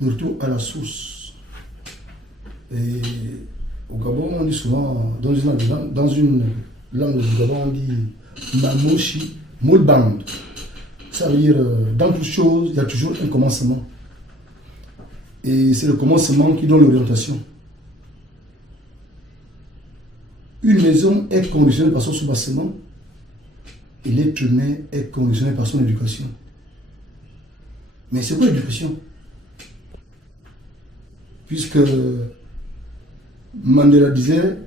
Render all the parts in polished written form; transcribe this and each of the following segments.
de retour à la source. Et au Gabon, on dit souvent, dans une langue du Gabon, on dit Mamoshi Moulband. Ça veut dire, dans toute chose, il y a toujours un commencement. Et c'est le commencement qui donne l'orientation. Une maison est conditionnée par son soubassement et l'être humain est conditionné par son éducation. Mais c'est quoi l'éducation? Puisque Mandela disait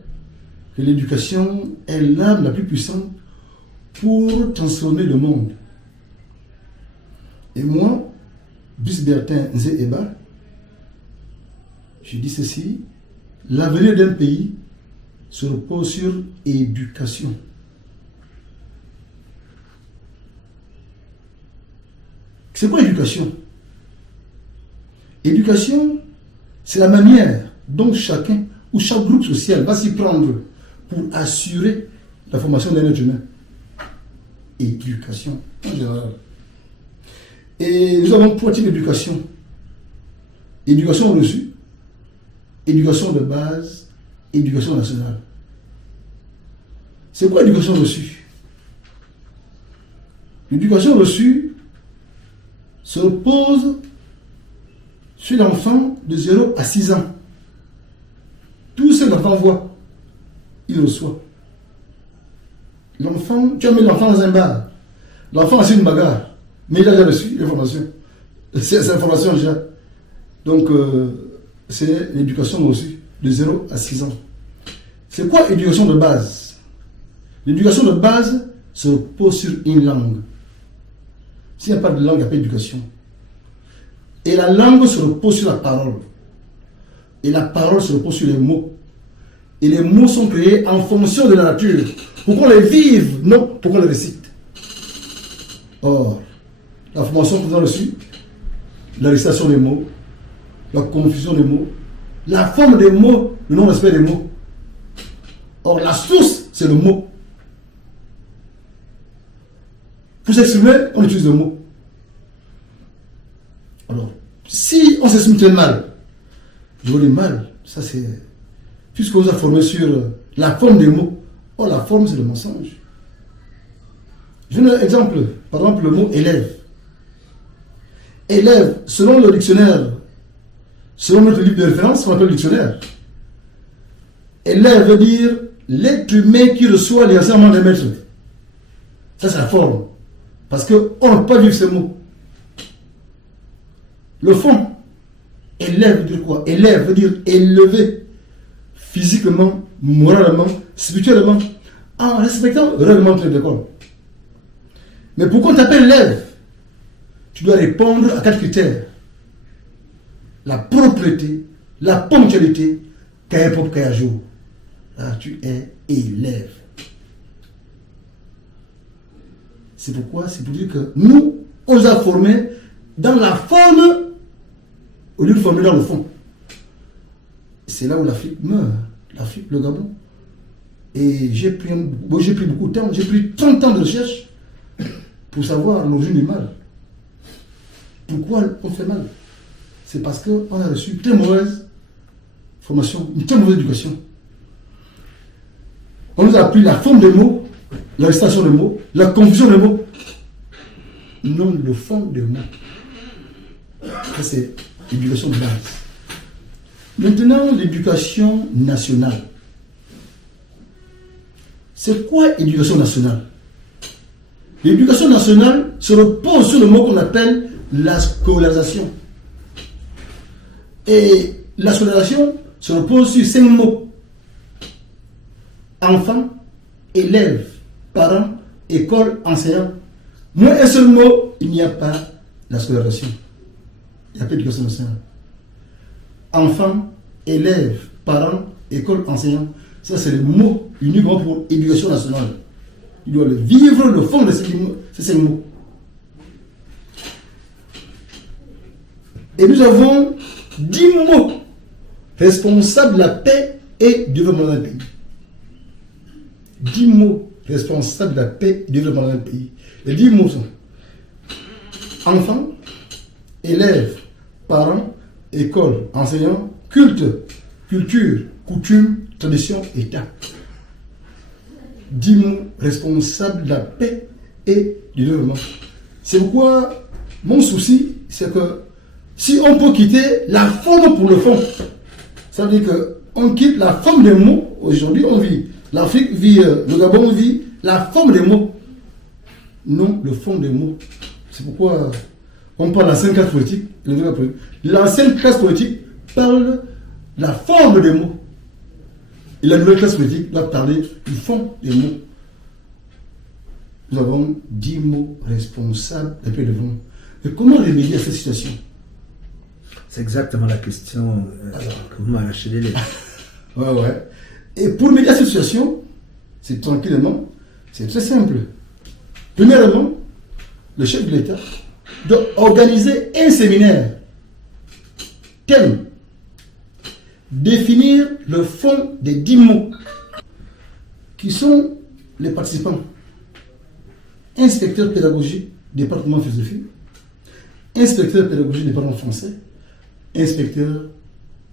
que l'éducation est l'arme la plus puissante pour transformer le monde. Et moi, Brice-Bertin Nzé-Eba, je dis ceci, l'avenir d'un pays se repose sur éducation. C'est quoi éducation? Éducation, c'est la manière dont chacun ou chaque groupe social va s'y prendre pour assurer la formation d'un être humain. Éducation en général. Et nous avons trois types d'éducation. Éducation reçue, éducation de base, éducation nationale. C'est quoi l'éducation reçue? L'éducation reçue se repose sur l'enfant de 0 à 6 ans. Tout ce que l'enfant voit, il reçoit. L'enfant, tu as mis l'enfant dans un bar. L'enfant a fait une bagarre, mais il a déjà reçu l'information. C'est l'information déjà. Donc, c'est l'éducation reçue de 0 à 6 ans. C'est quoi l'éducation de base? L'éducation de base se repose sur une langue. S'il n'y a pas de langue, il n'y a pas d'éducation. Et la langue se repose sur la parole. Et la parole se repose sur les mots. Et les mots sont créés en fonction de la nature. Pour qu'on les vive, non pour qu'on les récite. Or, la formation que nous avons reçue, la récitation des mots, la confusion des mots, la forme des mots, le non-respect des mots. Or, la source, c'est le mot. Pour s'exprimer, on utilise le mot. Alors, si on s'exprime très mal, je veux dire mal, ça c'est... Puisqu'on vous a formé sur la forme des mots, or la forme c'est le mensonge. Je donne un exemple, par exemple le mot élève. Élève, selon le dictionnaire, selon notre livre de référence, on appelle le dictionnaire. Élève veut dire l'être humain qui reçoit les enseignements des maîtres. Ça c'est la forme. Parce qu'on ne peut pas vivre ces mots. Le fond, élève veut dire quoi? Élève veut dire élevé physiquement, moralement, spirituellement, en respectant le règlement de l'école. Mais pour qu'on t'appelle élève, tu dois répondre à 4 critères. La propreté, la ponctualité, cahier propre, cahier à jour. Là, tu es élève. C'est pourquoi, c'est pour dire que nous, on nous a formés dans la forme au lieu de former dans le fond. C'est là où l'Afrique meurt, l'Afrique, le Gabon. Et j'ai pris beaucoup de temps, j'ai pris 30 ans de recherche pour savoir l'origine du mal. Pourquoi on fait mal? C'est parce qu'on a reçu une très mauvaise formation, une très mauvaise éducation. On nous a appris la forme des mots, la récitation des mots, la confusion des mots, non le fond des mots. Ça c'est l'éducation de base. Maintenant, l'éducation nationale. C'est quoi l'éducation nationale? L'éducation nationale se repose sur le mot qu'on appelle la scolarisation. Et la scolarisation se repose sur 5 mots. Enfant, élève, parent, école, enseignant. Moins un seul mot, il n'y a pas la scolarisation. Il n'y a pas d'éducation nationale. Enfant, élève, parent, école, enseignant. Ça, c'est le mot uniquement pour éducation nationale. Il doit vivre le fond de ces 5 mots. Et nous avons 10 mots responsables de la paix et du développement d'un pays. 10 mots responsables de la paix et du développement d'un pays. Les 10 mots sont enfant, élève, parent, école, enseignant, culte, culture, coutume, tradition, État. 10 mots responsables de la paix et du développement. C'est pourquoi mon souci, c'est que si on peut quitter la forme pour le fond, ça veut dire qu'on quitte la forme des mots. Aujourd'hui, on vit. L'Afrique vit, le Gabon vit la forme des mots. Non, le fond des mots. C'est pourquoi on parle de l'ancienne classe politique. L'ancienne classe politique parle de la forme des mots. Et la nouvelle classe politique doit parler du fond des mots. Nous avons 10 mots responsables et puis devant. Mais comment remédier à cette situation? C'est exactement la question que vous m'arrachez les lèvres. Ouais. Et pour remédier à cette situation, c'est tranquillement, c'est très simple. Premièrement, le chef de l'État doit organiser un séminaire. Thème: définir le fond des 10 mots qui sont les participants. Inspecteur pédagogique, département philosophie. Inspecteur pédagogique, département français. Inspecteur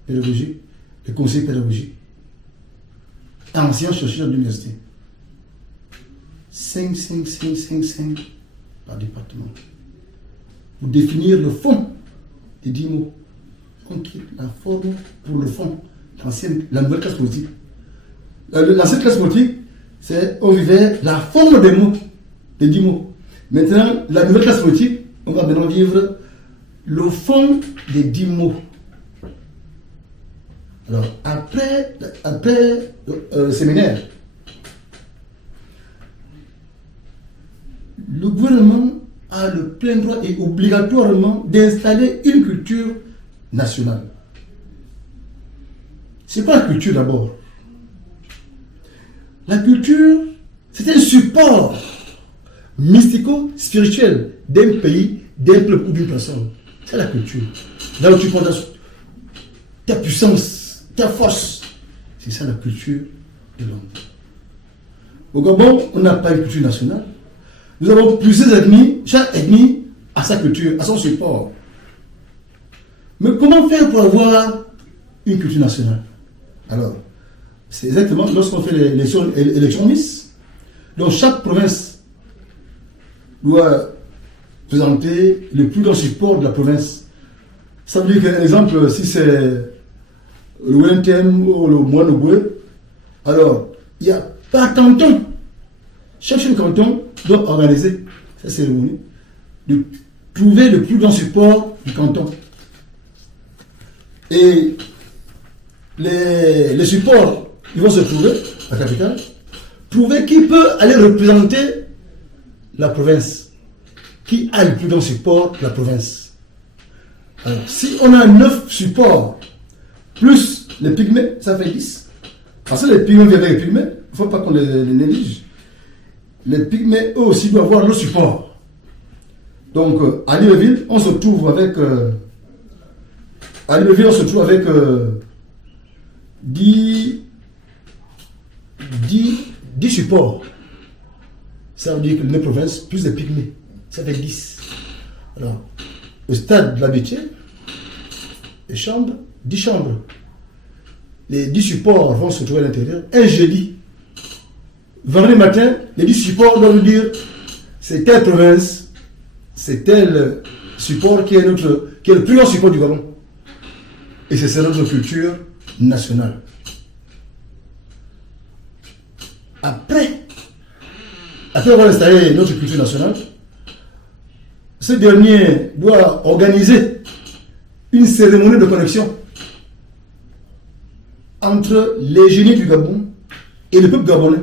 pédagogique et conseiller pédagogique. Ancien chercheur d'université. 5 par département. Pour définir le fond des 10 mots. On quitte la forme pour le fond. La nouvelle classe politique. L'ancienne classe politique, c'est on vivait la forme des mots, des 10 mots. Maintenant, la nouvelle classe politique, on va maintenant vivre le fond des 10 mots. Alors, après le séminaire, le gouvernement a le plein droit et obligatoirement d'installer une culture nationale. C'est quoi la culture d'abord? La culture, c'est un support mystico-spirituel d'un pays, d'un peuple ou d'une personne. C'est la culture. Là où tu prends ta puissance, ta force. C'est ça la culture de l'homme. Au Gabon, on n'a pas une culture nationale. Nous avons plusieurs ethnies. Chaque ethnie a sa culture, a son support. Mais comment faire pour avoir une culture nationale? Alors, c'est exactement lorsqu'on fait les élections Miss. Donc chaque province doit présenter le plus grand support de la province. Ça veut dire que, par exemple, si c'est le Wentem ou le Moinogoué, alors il y a par canton. Chaque canton doit organiser cette cérémonie, de trouver le plus grand support du canton. Et les supports, ils vont se trouver à la capitale, trouver qui peut aller représenter la province, qui a le plus grand support de la province. Alors, si on a 9 supports, plus les pygmées, ça fait 10. Parce que les pygmées viennent avec les pygmées, il ne faut pas qu'on les néglige. Les pygmées, eux aussi, doivent avoir le support. Donc, à Libreville, on se trouve avec... 10 supports. Ça veut dire que les provinces, plus les pygmées, ça fait 10. Alors, au stade de l'amitié, les chambres, 10 chambres. Les 10 supports vont se trouver à l'intérieur. Un jeudi, vendredi matin, les 10 supports doivent dire c'est telle province, c'est tel support qui est le plus grand support du Gabon. Et c'est notre culture nationale. Après avoir installé notre culture nationale, ce dernier doit organiser une cérémonie de connexion entre les génies du Gabon et le peuple gabonais.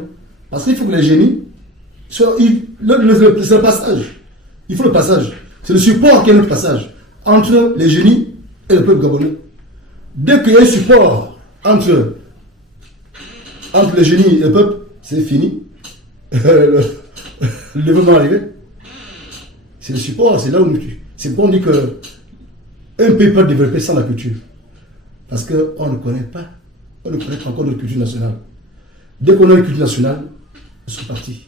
Parce qu'il faut que les génies soient... C'est le passage. Il faut le passage. C'est le support qui est notre passage entre les génies et le peuple gabonais. Dès qu'il y a un support entre les génies et le peuple, c'est fini. Le développement arrivé. C'est le support, c'est là où c'est pourquoi on dit que un pays peut développer sans la culture. Parce qu'on ne connaît pas encore notre culture nationale. Dès qu'on a une culture nationale, on est parti.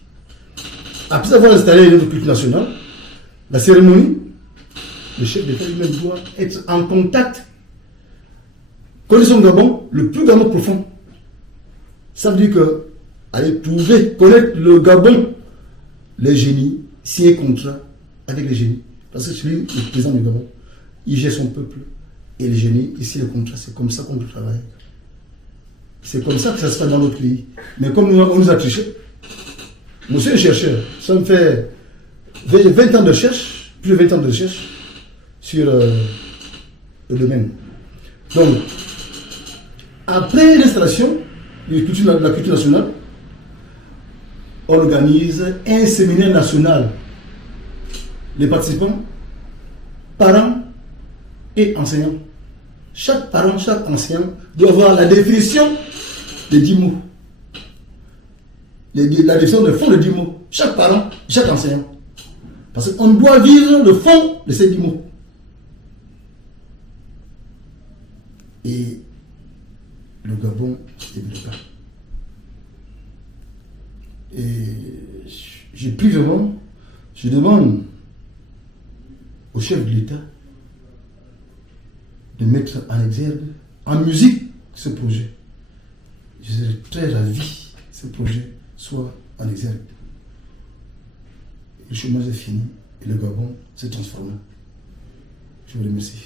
Après avoir installé notre culture nationale, la cérémonie, le chef d'État lui-même doit être en contact Connaissons Gabon, le plus Gabon profond. Ça veut dire que, aller trouver, connaître le Gabon, les génies, signer contrat avec les génies. Parce que celui, le président du Gabon, il gère son peuple. Et les génies, ici, le contrat, c'est comme ça qu'on travaille. C'est comme ça que ça se fait dans notre pays. Mais comme nous, on nous a triché, moi, je suis un chercheur. Ça me fait 20 ans de recherche, plus de 20 ans de recherche sur le domaine. Donc, après l'installation de la culture nationale, on organise un séminaire national. Les participants, parents et enseignants. Chaque parent, chaque enseignant doit avoir la définition des 10 mots. La définition de fond de 10 mots. Chaque parent, chaque enseignant. Parce qu'on doit vivre le fond de ces 10 mots. Et le Gabon s'est développé. Et j'ai pris vraiment, je demande au chef de l'État de mettre en exergue, en musique, ce projet. Je serais très ravi que ce projet soit en exergue. Le chômage est fini et le Gabon s'est transformé. Je vous remercie.